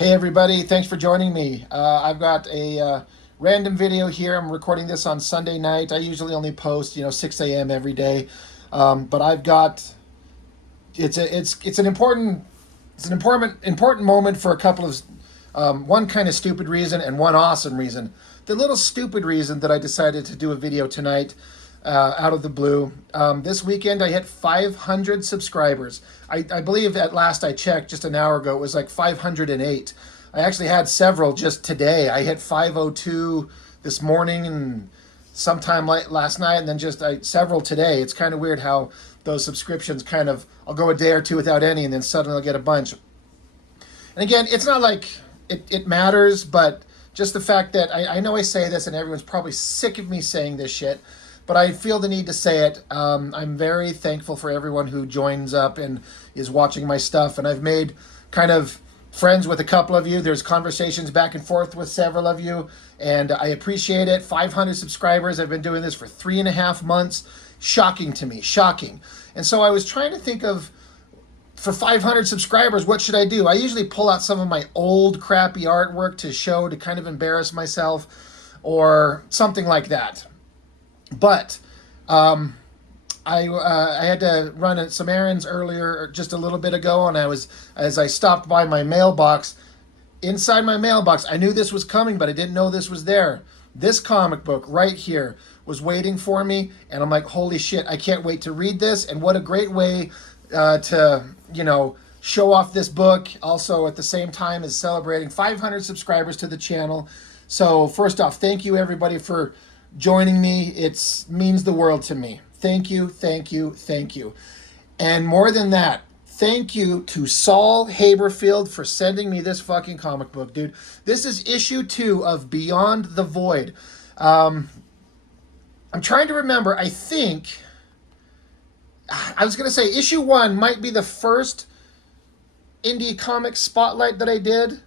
Hey everybody, thanks for joining me. I've got a random video here. I'm recording this on Sunday night. I usually only post, 6 a.m. every day. But I've got it's an important moment for a couple of one kind of stupid reason and one awesome reason. The little stupid reason that I decided to do a video tonight out of the blue. This weekend I hit 500 subscribers. I believe at last I checked just an hour ago it was like 508. I actually had several just today. I hit 502 this morning and sometime last night, and then just several today. It's kind of weird how those subscriptions I'll go a day or two without any and then suddenly I'll get a bunch. And again, it's not like it matters, but just the fact that I know I say this and everyone's probably sick of me saying this shit, but I feel the need to say it. I'm very thankful for everyone who joins up and is watching my stuff, and I've made kind of friends with a couple of you. There's conversations back and forth with several of you, and I appreciate it. 500 subscribers. I've been doing this for 3.5 months. Shocking to me, shocking. And so I was trying to think of, for 500 subscribers, what should I do? I usually pull out some of my old crappy artwork to show, to kind of embarrass myself or something like that. But I had to run some errands earlier, just a little bit ago, and as I stopped by my mailbox, inside my mailbox, I knew this was coming, but I didn't know this was there. This comic book right here was waiting for me, and I'm like, holy shit, I can't wait to read this, and what a great way to, show off this book, also at the same time as celebrating 500 subscribers to the channel. So first off, thank you everybody for joining me. It means the world to me. Thank you, thank you, thank you. And more than that, thank you to Saul Haberfield for sending me this fucking comic book, dude. This is issue 2 of Beyond the Void. I'm trying to remember. I think I was going to say issue 1 might be the first indie comic spotlight that I did.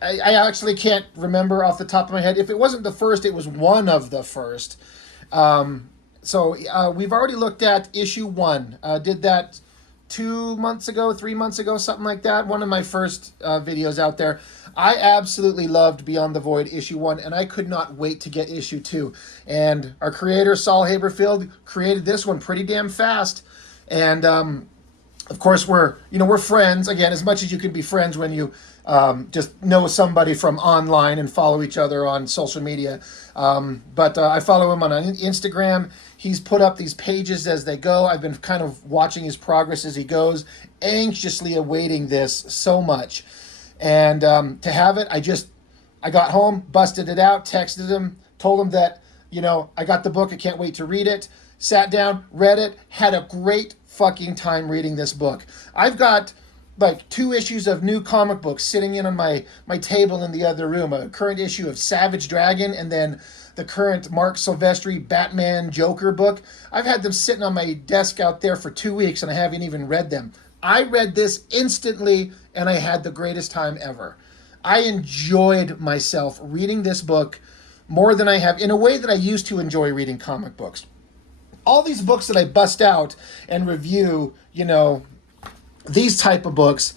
I actually can't remember off the top of my head. If it wasn't the first, it was one of the first. So we've already looked at issue 1. Did that 2 months ago, 3 months ago, something like that. One of my first videos out there. I absolutely loved Beyond the Void issue 1, and I could not wait to get issue 2. And our creator, Saul Haberfield, created this one pretty damn fast. And of course, we're friends. Again, as much as you can be friends when you just know somebody from online and follow each other on social media. But I follow him on Instagram. He's put up these pages as they go. I've been kind of watching his progress as he goes, anxiously awaiting this so much. And to have it, I got home, busted it out, texted him, told him that, I got the book. I can't wait to read it. Sat down, read it, had a great fucking time reading this book. I've got like 2 issues of new comic books sitting in on my table in the other room. A current issue of Savage Dragon, and then the current Mark Silvestri Batman Joker book. I've had them sitting on my desk out there for 2 weeks, and I haven't even read them. I read this instantly, and I had the greatest time ever. I enjoyed myself reading this book more than I have, in a way that I used to enjoy reading comic books. All these books that I bust out and review, these type of books,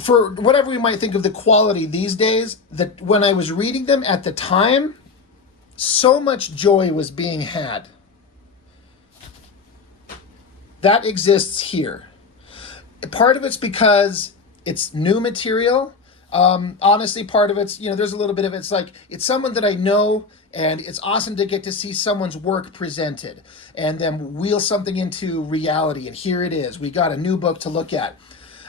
for whatever we might think of the quality these days, that when I was reading them at the time, so much joy was being had. That exists here. Part of it's because it's new material. Honestly, part of it's, there's a little bit of it's like, it's someone that I know, and it's awesome to get to see someone's work presented and then wheel something into reality. And here it is. We got a new book to look at.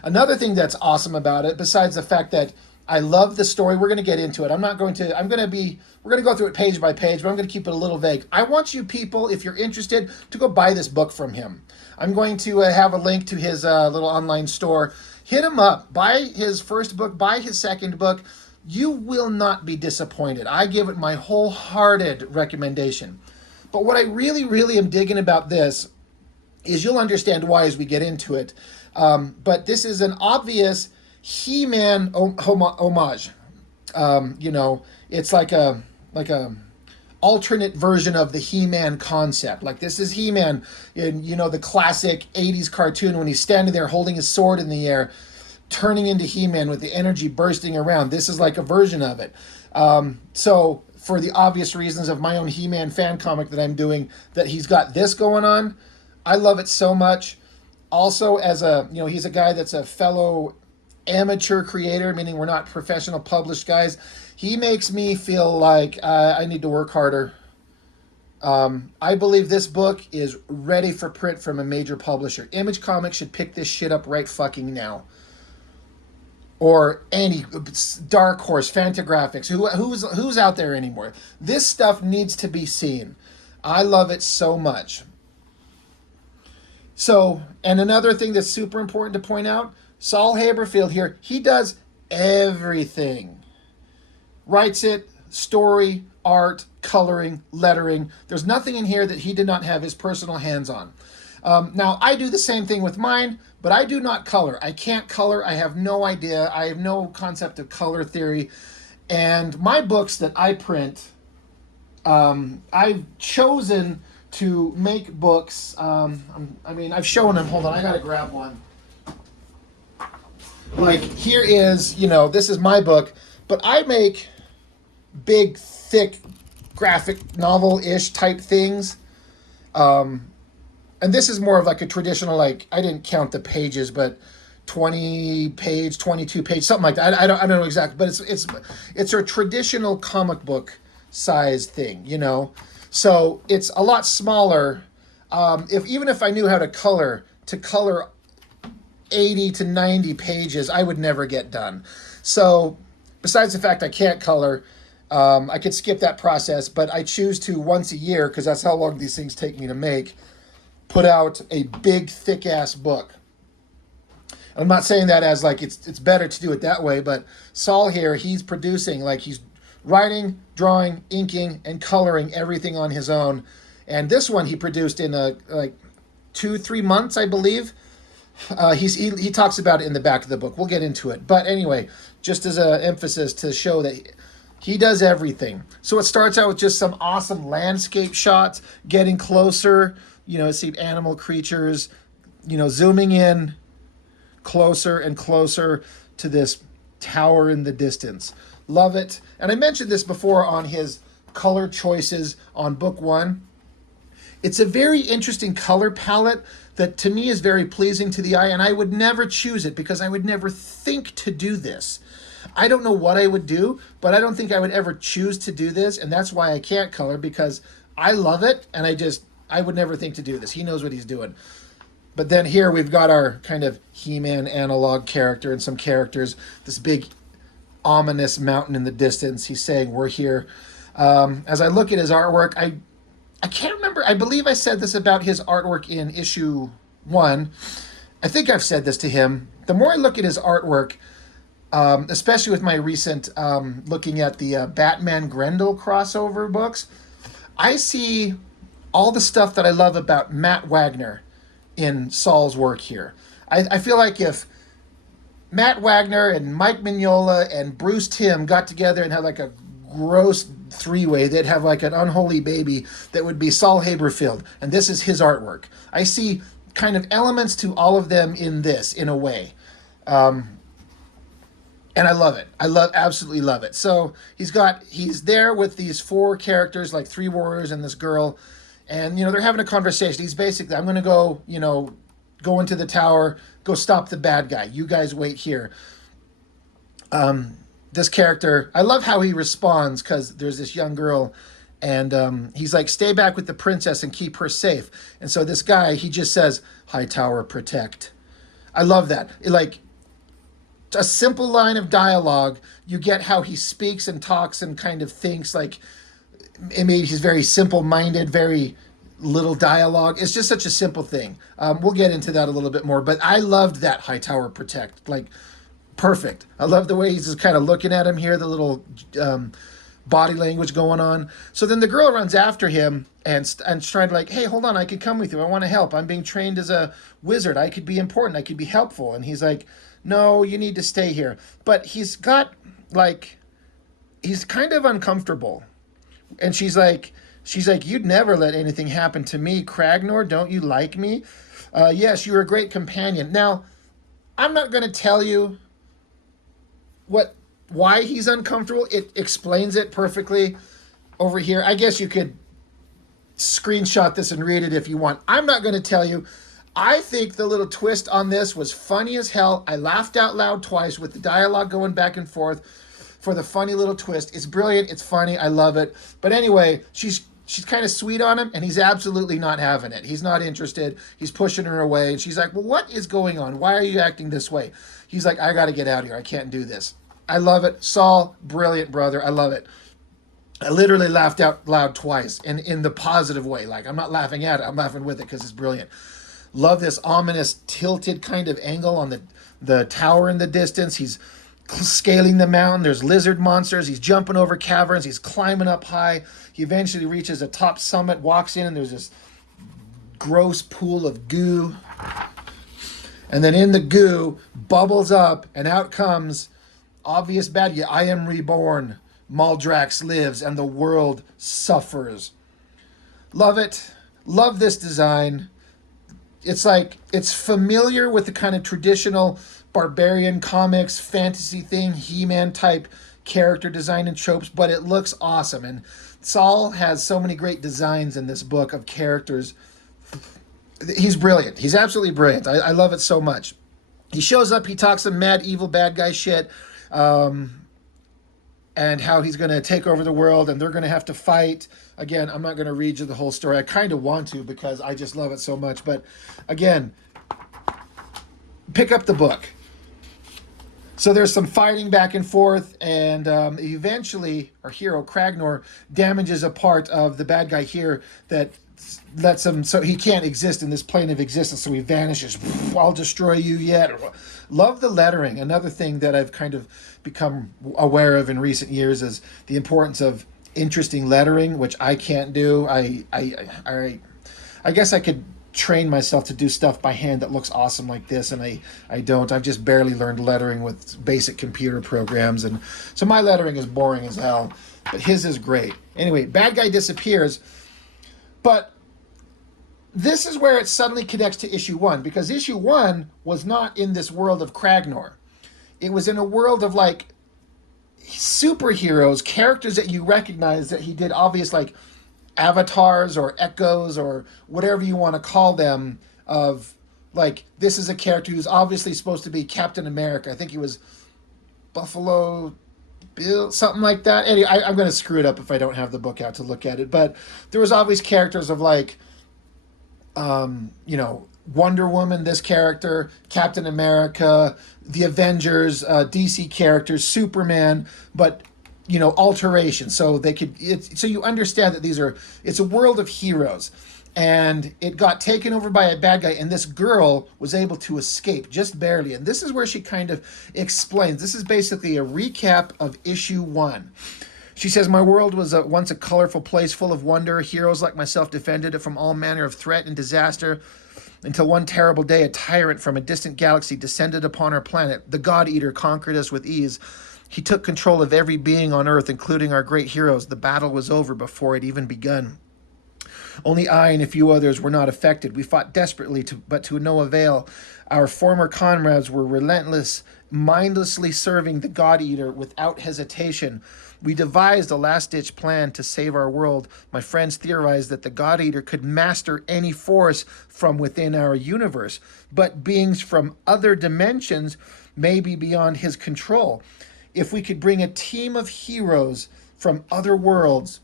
Another thing that's awesome about it, besides the fact that I love the story, we're going to get into it. We're going to go through it page by page, but I'm going to keep it a little vague. I want you people, if you're interested, to go buy this book from him. I'm going to have a link to his little online store. Hit him up. Buy his first book. Buy his second book. You will not be disappointed. I give it my wholehearted recommendation. But what I really, really am digging about this is, you'll understand why as we get into it. But this is an obvious He-Man homage. It's like a alternate version of the He-Man concept. Like, this is He-Man in, the classic 80s cartoon when he's standing there holding his sword in the air. turning into He-Man with the energy bursting around. This is like a version of it. So for the obvious reasons of my own He-Man fan comic that I'm doing, that he's got this going on, I love it so much. Also, as a, he's a guy that's a fellow amateur creator, meaning we're not professional published guys. He makes me feel like I need to work harder. I believe this book is ready for print from a major publisher. Image Comics should pick this shit up right fucking now. Or any Dark Horse, Fantagraphics, who's out there anymore. This stuff needs to be seen. I love it so much. So, and another thing that's super important to point out, Saul Haberfield here, he does everything. Writes it, story, art, coloring, lettering. There's nothing in here that he did not have his personal hands on. Now, I do the same thing with mine, but I do not color. I can't color. I have no idea. I have no concept of color theory. And my books that I print, I've chosen to make books. I've shown them. Hold on, I gotta grab one. Like, here is, this is my book, but I make big, thick, graphic novel-ish type things. And this is more of like a traditional, like, I didn't count the pages, but 20 page, 22 page, something like that. I don't know exactly, but it's a traditional comic book size thing, So it's a lot smaller. Even if I knew how to color 80 to 90 pages, I would never get done. So besides the fact I can't color, I could skip that process, but I choose to once a year, because that's how long these things take me to make, put out a big, thick-ass book. I'm not saying that as like it's better to do it that way, but Saul here, he's producing, like he's writing, drawing, inking, and coloring everything on his own. And this one he produced in like 2-3 months, I believe. He talks about it in the back of the book. We'll get into it. But anyway, just as an emphasis to show that he does everything. So it starts out with just some awesome landscape shots, getting closer, see animal creatures, zooming in closer and closer to this tower in the distance. Love it. And I mentioned this before on his color choices on book 1. It's a very interesting color palette that to me is very pleasing to the eye, and I would never choose it because I would never think to do this. I don't know what I would do, but I don't think I would ever choose to do this, and that's why I can't color, because I love it, and I would never think to do this. He knows what he's doing. But then here we've got our kind of He-Man analog character and some characters, this big ominous mountain in the distance. He's saying, we're here. As I look at his artwork, I can't remember. I believe I said this about his artwork in issue 1. I think I've said this to him. The more I look at his artwork, especially with my recent looking at the Batman Grendel crossover books, I see all the stuff that I love about Matt Wagner in Saul's work here. I feel like if Matt Wagner and Mike Mignola and Bruce Timm got together and had like a gross three-way, they'd have like an unholy baby that would be Saul Haberfield, and this is his artwork. I see kind of elements to all of them in this, in a way. And I love it. Absolutely love it. So he's there with these 4 characters, like 3 warriors and this girl, and, they're having a conversation. He's basically, I'm going to go, go into the tower, go stop the bad guy. You guys wait here. This character, I love how he responds, because there's this young girl, and he's like, stay back with the princess and keep her safe. And so this guy, he just says, high tower, protect. I love that. Like, a simple line of dialogue, you get how he speaks and talks and kind of thinks, like, maybe he's very simple-minded, very little dialogue. It's just such a simple thing. We'll get into that a little bit more, but I loved that high tower protect. Like, perfect. I love the way he's just kind of looking at him here, the little body language going on. So then the girl runs after him and trying to like, hey, hold on, I could come with you. I want to help. I'm being trained as a wizard. I could be important. I could be helpful. And he's like, no, you need to stay here. But he's kind of uncomfortable. And she's like, you'd never let anything happen to me, Kragnor. Don't you like me? Yes, you're a great companion. Now, I'm not going to tell you what why he's uncomfortable. It explains it perfectly over here. I guess you could screenshot this and read it if you want. I'm not going to tell you. I think the little twist on this was funny as hell. I laughed out loud twice with the dialogue going back and forth for the funny little twist. It's brilliant. It's funny. I love it. But anyway, she's kind of sweet on him, and he's absolutely not having it. He's not interested. He's pushing her away, and she's like, well, what is going on? Why are you acting this way? He's like, I got to get out of here. I can't do this. I love it. Saul, brilliant brother. I love it. I literally laughed out loud twice, and in the positive way. Like, I'm not laughing at it. I'm laughing with it because it's brilliant. Love this ominous tilted kind of angle on the tower in the distance. He's scaling the mountain. There's lizard monsters. He's jumping over caverns. He's climbing up high. He eventually reaches a top summit, walks in, and there's this gross pool of goo. And then in the goo, bubbles up, and out comes obvious bad guy. I am reborn. Maldrax lives, and the world suffers. Love it. Love this design. It's like, it's familiar with the kind of traditional barbarian comics, fantasy thing, He-Man type character design and tropes, but it looks awesome. And Saul has so many great designs in this book of characters. He's brilliant. He's absolutely brilliant. I love it so much. He shows up, he talks some mad, evil, bad guy shit, and how he's going to take over the world, and they're going to have to fight. Again, I'm not going to read you the whole story. I kind of want to because I just love it so much. But again, pick up the book. So there's some fighting back and forth, and eventually our hero, Kragnor, damages a part of the bad guy here that lets him, so he can't exist in this plane of existence, so he vanishes. I'll destroy you yet. Love the lettering. Another thing that I've kind of become aware of in recent years is the importance of interesting lettering, which I can't do. I guess I could train myself to do stuff by hand that looks awesome like this, and I don't. I've just barely learned lettering with basic computer programs, and so my lettering is boring as hell, but his is great. Anyway, bad guy disappears, but this is where it suddenly connects to issue 1, because issue 1 was not in this world of Kragnor. It was in a world of like superheroes, characters that you recognize that he did obvious like avatars or echoes or whatever you want to call them, of like, this is a character who's obviously supposed to be Captain America. I think he was Buffalo Bill, something like that. Anyway, I'm going to screw it up if I don't have the book out to look at it, but there was obvious characters of like, Wonder Woman, this character, Captain America, the Avengers, DC characters, Superman, but alteration. So they could, so you understand that it's a world of heroes, and it got taken over by a bad guy, and this girl was able to escape just barely. And this is where she kind of explains. This is basically a recap of issue 1. She says, my world was once a colorful place full of wonder. Heroes like myself defended it from all manner of threat and disaster, until one terrible day a tyrant from a distant galaxy descended upon our planet. The God Eater conquered us with ease. He took control of every being on Earth, including our great heroes. The battle was over before it even begun. Only I and a few others were not affected. We fought desperately, but to no avail. Our former comrades were relentless, mindlessly serving the God Eater without hesitation. We devised a last-ditch plan to save our world. My friends theorized that the God Eater could master any force from within our universe, but beings from other dimensions may be beyond his control. If we could bring a team of heroes from other worlds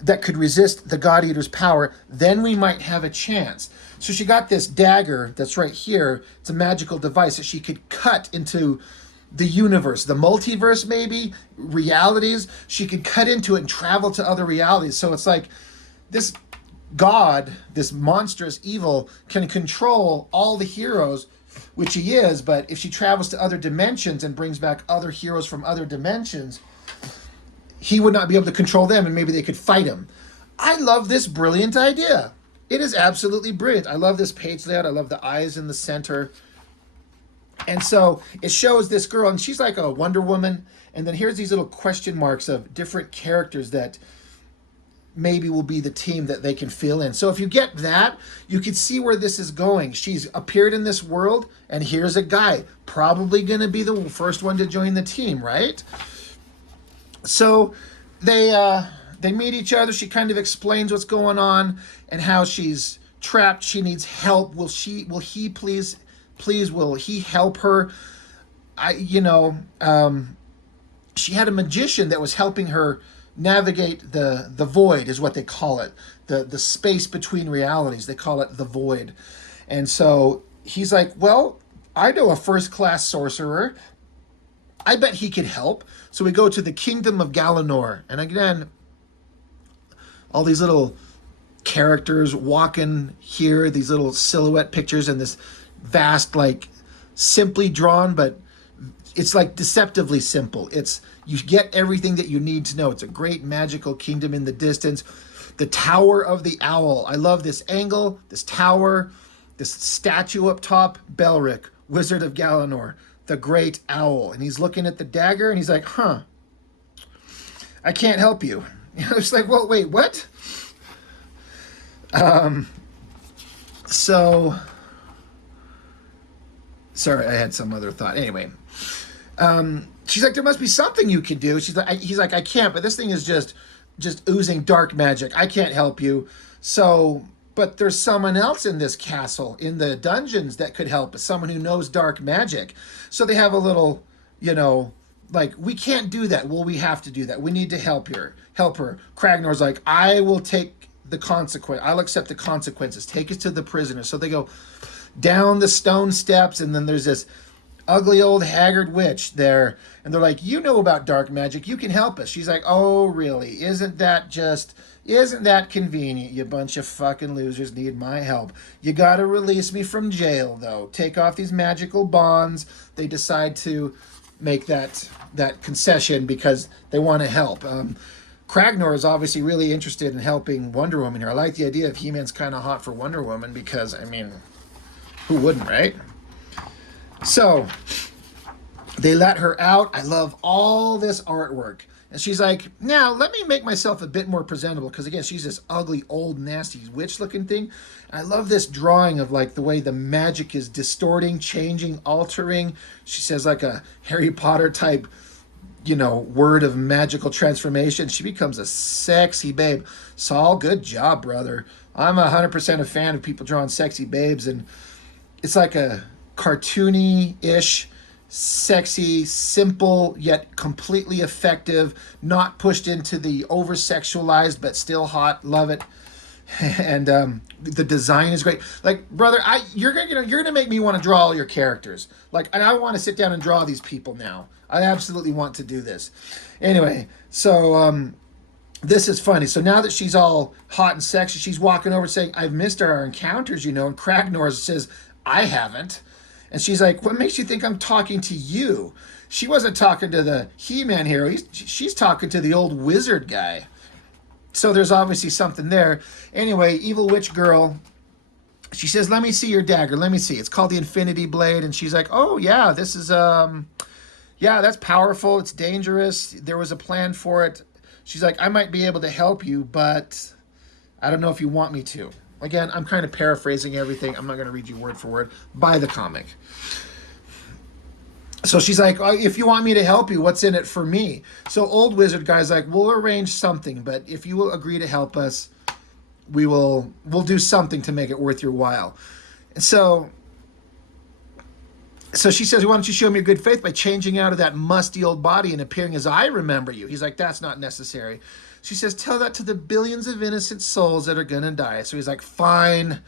that could resist the God Eater's power, then we might have a chance. So she got this dagger that's right here. It's a magical device that she could cut into the universe, the multiverse, maybe realities. She could cut into it and travel to other realities. So it's like this God, this monstrous evil, can control all the heroes, which he is. But if she travels to other dimensions and brings back other heroes from other dimensions, he would not be able to control them, and maybe they could fight him. I love this brilliant idea. It is absolutely brilliant. I love this page layout. I love the eyes in the center. And so it shows this girl, and she's like a Wonder Woman. And then here's these little question marks of different characters that maybe will be the team that they can fill in. So if you get that, you can see where this is going. She's appeared in this world, and here's a guy probably going to be the first one to join the team, right? So they meet each other. She kind of explains what's going on and how she's trapped. She needs help. Will he please will he help her? She had a magician that was helping her navigate the void, is what they call it. The space between realities. They call it the void. And so he's like, well, I know a first-class sorcerer. I bet he could help. So we go to the kingdom of Galanor. And again, all these little characters walking here, these little silhouette pictures, and this vast, like, simply drawn, but it's like deceptively simple. You get everything that you need to know. It's a great magical kingdom in the distance. The Tower of the Owl. I love this angle, this tower, this statue up top. Belric, Wizard of Galanor, the Great Owl. And he's looking at the dagger, and he's like, I can't help you. It's like, well, wait, what? Sorry, I had some other thought. Anyway, she's like, there must be something you can do. He's like, I can't, but this thing is just oozing dark magic. I can't help you. So, but there's someone else in this castle, in the dungeons, that could help us, someone who knows dark magic. So they have a little, like, we can't do that. Well, we have to do that. We need to help her. Kragnor's like, I will take the consequence. I'll accept the consequences. Take us to the prisoner. So they go down the stone steps, and then there's this ugly old haggard witch there, and they're like, you know about dark magic, you can help us. She's like, oh really? Isn't that convenient? You bunch of fucking losers need my help. You gotta release me from jail though. Take off these magical bonds. They decide to make that concession because they want to help. Kragnor is obviously really interested in helping Wonder Woman here. I like the idea of He-Man's kind of hot for Wonder Woman because, I mean, who wouldn't, right? So they let her out. I love all this artwork. And she's like, now let me make myself a bit more presentable. Because again, she's this ugly, old, nasty witch looking thing. And I love this drawing of like the way the magic is distorting, changing, altering. She says like a Harry Potter type, word of magical transformation. She becomes a sexy babe. Saul, good job, brother. I'm 100% a fan of people drawing sexy babes. And it's like a cartoony-ish, sexy, simple, yet completely effective, not pushed into the over-sexualized, but still hot. Love it. And the design is great. Like, brother, you're gonna make me want to draw all your characters. Like, and I want to sit down and draw these people now. I absolutely want to do this. Anyway, so this is funny. So now that she's all hot and sexy, she's walking over saying, I've missed our encounters, And Kragnor says, I haven't. And she's like, what makes you think I'm talking to you? She wasn't talking to the He-Man hero. She's talking to the old wizard guy. So there's obviously something there. Anyway, evil witch girl, she says, let me see your dagger. Let me see. It's called the Infinity Blade. And she's like, oh, yeah, this is, that's powerful. It's dangerous. There was a plan for it. She's like, I might be able to help you, but I don't know if you want me to. Again, I'm kind of paraphrasing everything. I'm not going to read you word for word. Buy the comic. So she's like, oh, if you want me to help you, what's in it for me? So old wizard guy's like, we'll arrange something, but if you will agree to help us, we'll do something to make it worth your while. And so she says, why don't you show me your good faith by changing out of that musty old body and appearing as I remember you? He's like, that's not necessary. She says, tell that to the billions of innocent souls that are going to die. So he's like, fine.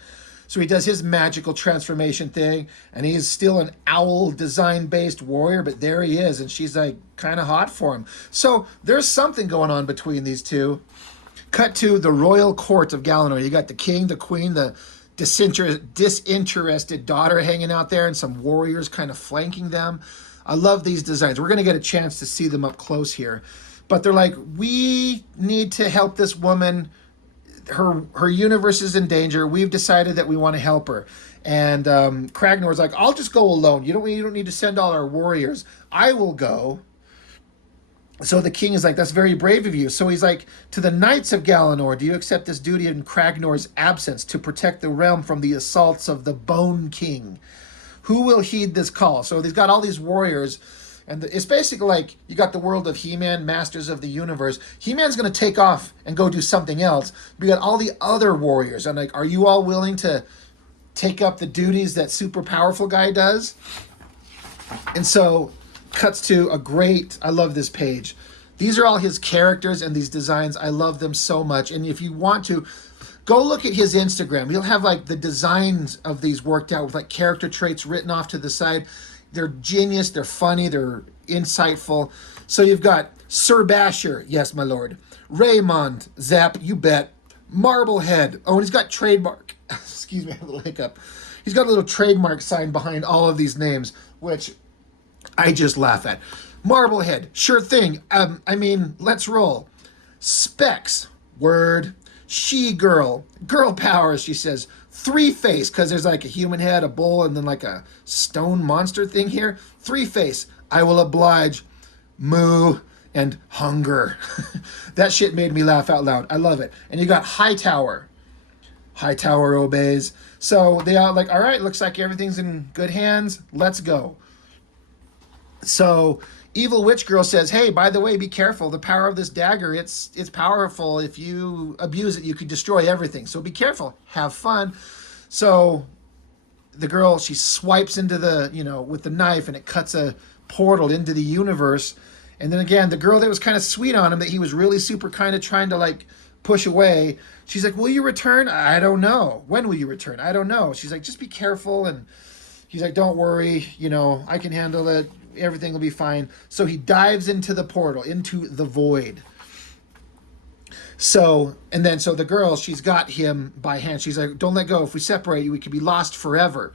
So he does his magical transformation thing, and he's still an owl design-based warrior, but there he is, and she's like kind of hot for him. So there's something going on between these two. Cut to the royal court of Galanor. You got the king, the queen, the disinterested daughter hanging out there, and some warriors kind of flanking them. I love these designs. We're going to get a chance to see them up close here. But they're like, we need to help this woman. Her universe is in danger. We've decided that we want to help her. And Kragnor's like, I'll just go alone. You don't need to send all our warriors. I will go. So the king is like, that's very brave of you. So he's like, to the knights of Galanor, do you accept this duty in Cragnor's absence to protect the realm from the assaults of the Bone King? Who will heed this call? So he's got all these warriors, and it's basically like you got the world of He-Man, Masters of the Universe. He-Man's going to take off and go do something else. We got all the other warriors. I'm like, are you all willing to take up the duties that super powerful guy does? And so cuts to a great, I love this page. These are all his characters and these designs. I love them so much. And if you want to, go look at his Instagram. He'll have like the designs of these worked out with like character traits written off to the side. They're genius, they're funny, they're insightful. So you've got Sir Basher, yes, my lord. Raymond, Zap, you bet. Marblehead, oh, and he's got trademark. Excuse me, a little hiccup. He's got a little trademark sign behind all of these names, which I just laugh at. Marblehead, sure thing. I mean, let's roll. Specs, word. She-girl, girl power, she says. Three-face, because there's like a human head, a bull, and then like a stone monster thing here. Three-face, I will oblige. Moo and hunger. That shit made me laugh out loud. I love it. And you got Hightower. Hightower obeys. So they are like, all right, looks like everything's in good hands. Let's go. So Evil Witch Girl says, hey, by the way, be careful. The power of this dagger, it's powerful. If you abuse it, you could destroy everything. So be careful. Have fun. So the girl, she swipes into the, with the knife, and it cuts a portal into the universe. And then again, the girl that was kind of sweet on him, that he was really super kind of trying to like push away, she's like, will you return? I don't know. When will you return? I don't know. She's like, just be careful. And he's like, don't worry, I can handle it. Everything will be fine. So he dives into the portal, into the void. So the girl, she's got him by hand. She's like, don't let go. If we separate, we could be lost forever.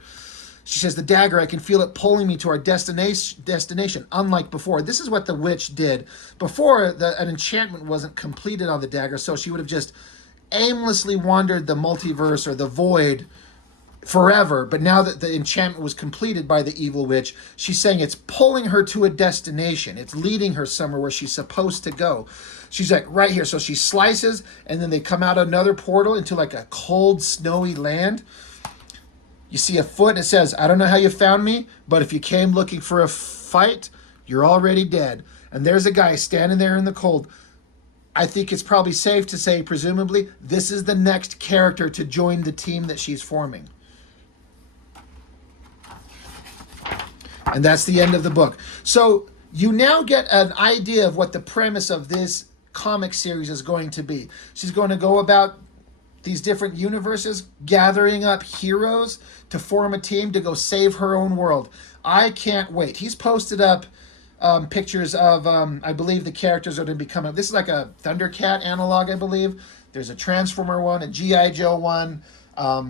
She says, the dagger, I can feel it pulling me to our destination, unlike before. This is what the witch did. Before, an enchantment wasn't completed on the dagger, so she would have just aimlessly wandered the multiverse or the void forever. But now that the enchantment was completed by the evil witch, she's saying it's pulling her to a destination. It's leading her somewhere where she's supposed to go. She's like, right here. So she slices, and then they come out another portal into like a cold, snowy land. You see a foot, and it says, I don't know how you found me, but if you came looking for a fight, you're already dead. And there's a guy standing there in the cold. I think it's probably safe to say, presumably, this is the next character to join the team that she's forming. And that's the end of the book. So you now get an idea of what the premise of this comic series is going to be. She's going to go about these different universes, gathering up heroes to form a team to go save her own world. I can't wait. He's posted up pictures of, I believe the characters are going to be coming up. This is like a Thundercat analog, I believe. There's a Transformer one, a G.I. Joe one, I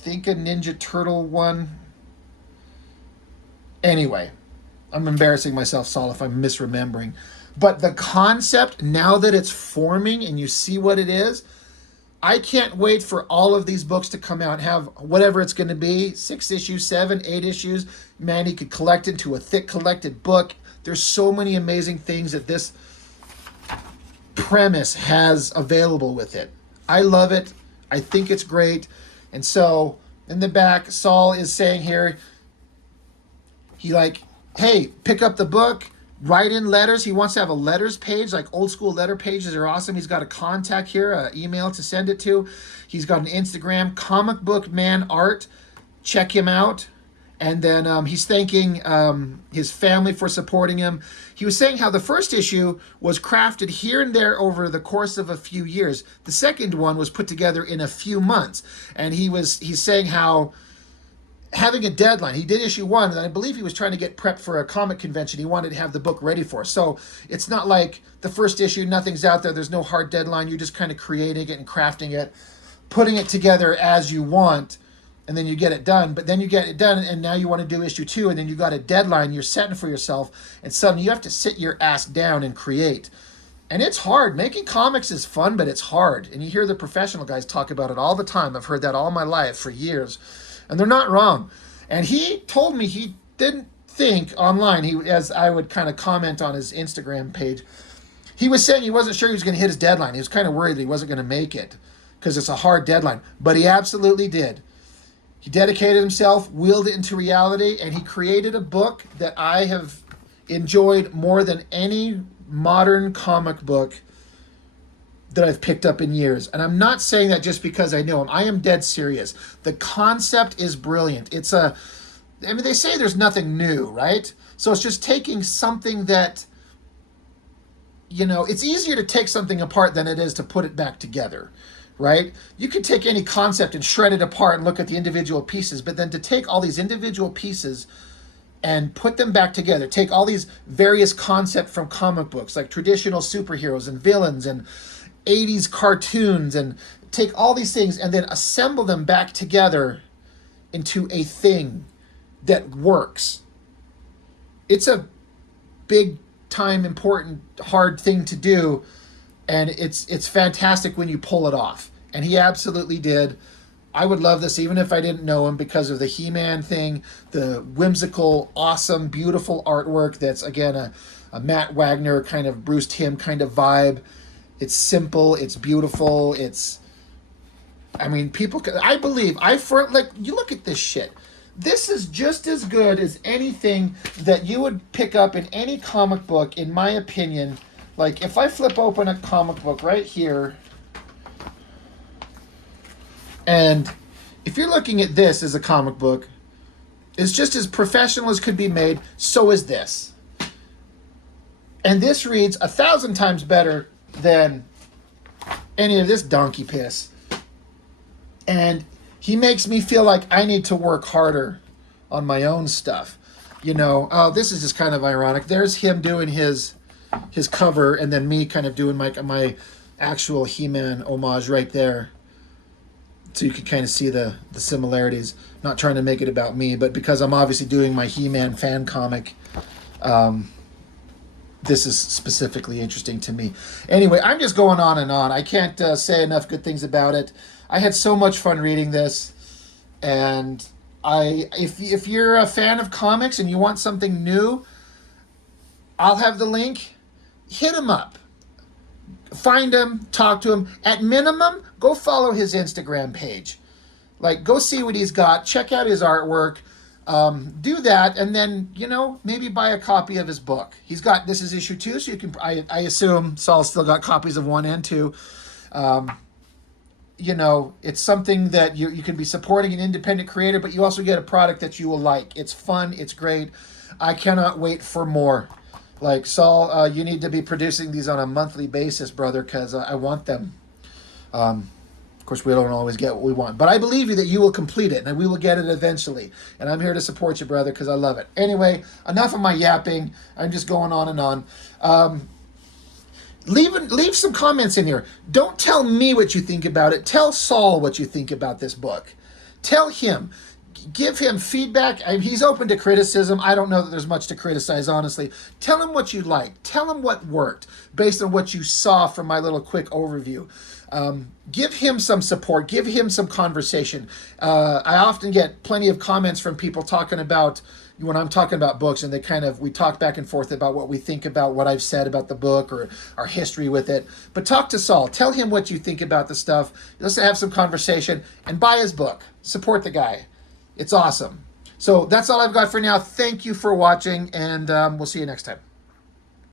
think a Ninja Turtle one. Anyway, I'm embarrassing myself, Saul, if I'm misremembering. But the concept, now that it's forming and you see what it is, I can't wait for all of these books to come out and have whatever it's going to be, 6 issues, 7, 8 issues. Man, he could collect into a thick collected book. There's so many amazing things that this premise has available with it. I love it. I think it's great. And so in the back, Saul is saying here, he like, hey, pick up the book. Write in letters. He wants to have a letters page, like old school letter pages are awesome. He's got a contact here, an email to send it to. He's got an Instagram, Comic Book Man Art. Check him out. And then he's thanking his family for supporting him. He was saying how the first issue was crafted here and there over the course of a few years. The second one was put together in a few months. And he's saying how having a deadline. He did issue 1, and I believe he was trying to get prepped for a comic convention. He wanted to have the book ready for. So it's not like the first issue, nothing's out there. There's no hard deadline. You're just kind of creating it and crafting it, putting it together as you want, and then you get it done. But then you get it done, and now you want to do issue 2, and then you got a deadline you're setting for yourself, and suddenly you have to sit your ass down and create. And it's hard. Making comics is fun, but it's hard. And you hear the professional guys talk about it all the time. I've heard that all my life for years. And they're not wrong. And he told me he didn't think online, as I would kind of comment on his Instagram page, he was saying he wasn't sure he was going to hit his deadline. He was kind of worried that he wasn't going to make it because it's a hard deadline. But he absolutely did. He dedicated himself, willed it into reality, and he created a book that I have enjoyed more than any modern comic book that I've picked up in years. And I'm not saying that just because I know him. I am dead serious. The concept is brilliant. They say there's nothing new, right? So it's just taking something that, it's easier to take something apart than it is to put it back together, right? You could take any concept and shred it apart and look at the individual pieces, but then to take all these individual pieces and put them back together, take all these various concepts from comic books, like traditional superheroes and villains and 80s cartoons, and take all these things and then assemble them back together into a thing that works. It's a big time, important, hard thing to do, and it's fantastic when you pull it off. And he absolutely did. I would love this even if I didn't know him, because of the He-Man thing, the whimsical, awesome, beautiful artwork that's, again, a Matt Wagner kind of Bruce Timm kind of vibe. It's simple, it's beautiful, people, I believe, you look at this shit. This is just as good as anything that you would pick up in any comic book, in my opinion. Like, if I flip open a comic book right here, and if you're looking at this as a comic book, it's just as professional as could be made. So is this. And this reads 1,000 times better than any of this donkey piss. And he makes me feel like I need to work harder on my own stuff. This is just kind of ironic. There's him doing his cover, and then me kind of doing my actual He-Man homage right there. So you can kind of see the similarities. Not trying to make it about me, but because I'm obviously doing my He-Man fan comic, this is specifically interesting to me. Anyway, I'm just going on and on. I can't say enough good things about it. I had so much fun reading this, and if you're a fan of comics and you want something new, I'll have the link. Hit him up. Find him, talk to him. At minimum, go follow his Instagram page. Go see what he's got. Check out his artwork. Do that, and then, maybe buy a copy of his book. This is issue 2, so you can, I assume Saul's still got copies of 1 and 2. It's something that you can be supporting an independent creator, but you also get a product that you will like. It's fun. It's great. I cannot wait for more. Saul, you need to be producing these on a monthly basis, brother, because I want them. Of course, we don't always get what we want, but I believe you that you will complete it, and we will get it eventually. And I'm here to support you, brother, because I love it. Anyway, enough of my yapping. I'm just going on and on. Leave some comments in here. Don't tell me what you think about it. Tell Saul what you think about this book. Tell him. Give him feedback. He's open to criticism. I don't know that there's much to criticize, honestly. Tell him what you liked. Tell him what worked based on what you saw from my little quick overview. Give him some support. Give him some conversation. I often get plenty of comments from people talking about, when I'm talking about books, and we talk back and forth about what we think about what I've said about the book or our history with it. But talk to Saul. Tell him what you think about the stuff. Let's have some conversation, and buy his book. Support the guy. It's awesome. So that's all I've got for now. Thank you for watching, and we'll see you next time.